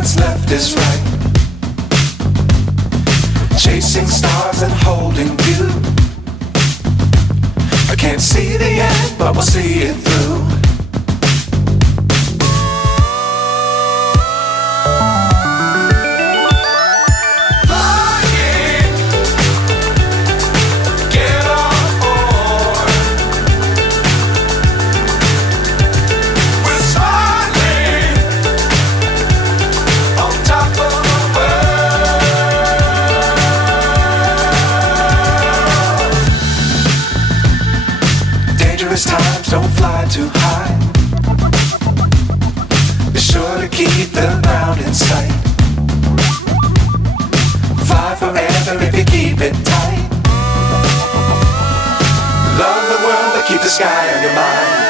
what's left is right. Chasing stars and holding you. I can't see the end, but we'll see it through. Times don't fly too high. Be sure to keep the ground in sight. Fly forever if you keep it tight. Love the world but keep the sky on your mind.